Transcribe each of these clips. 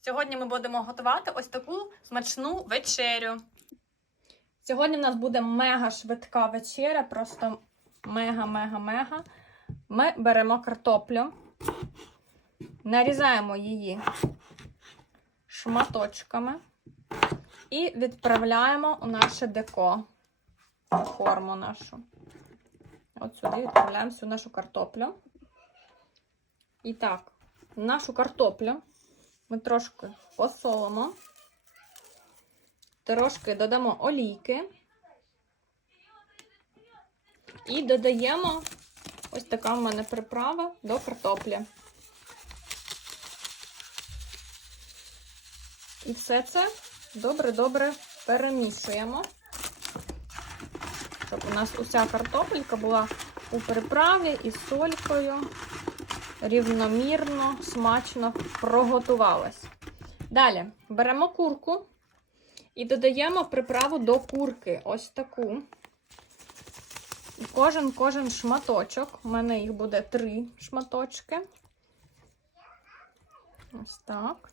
Сьогодні ми будемо готувати ось таку смачну вечерю. Сьогодні в нас буде мега швидка вечеря, просто мега-мега-мега. Ми беремо картоплю, нарізаємо її шматочками і відправляємо у наше деко, форму нашу. От сюди відправляємо всю нашу картоплю. І так, нашу картоплю ми трошки посолимо, трошки додамо олійки. І додаємо ось така в мене приправа до картоплі. І все це добре-добре перемішуємо, щоб у нас уся картопелька була у приправі із солькою рівномірно, смачно проготувалась. Далі беремо курку і додаємо приправу до курки. Ось таку. Кожен кожен шматочок. У мене їх буде три шматочки. Ось так.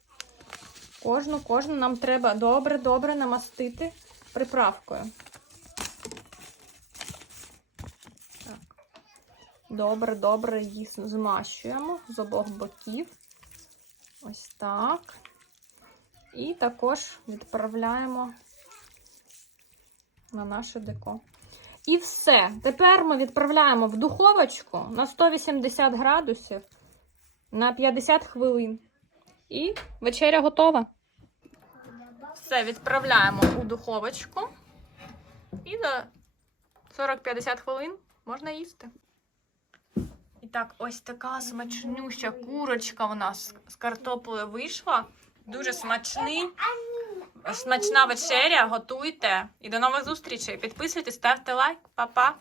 Кожну, кожну нам треба добре-добре намастити приправкою. Добре, добре їх змащуємо з обох боків. Ось так. І також відправляємо на наше деко. І все. Тепер ми відправляємо в духовочку на 180 градусів на 50 хвилин. І вечеря готова. Все, відправляємо у духовочку. І за 40-50 хвилин можна їсти. І так, ось така смачнюща курочка у нас з картоплею вийшла. Дуже смачний. Смачна вечеря. Готуйте. І до нових зустрічей. Підписуйтесь, ставте лайк. Па-па.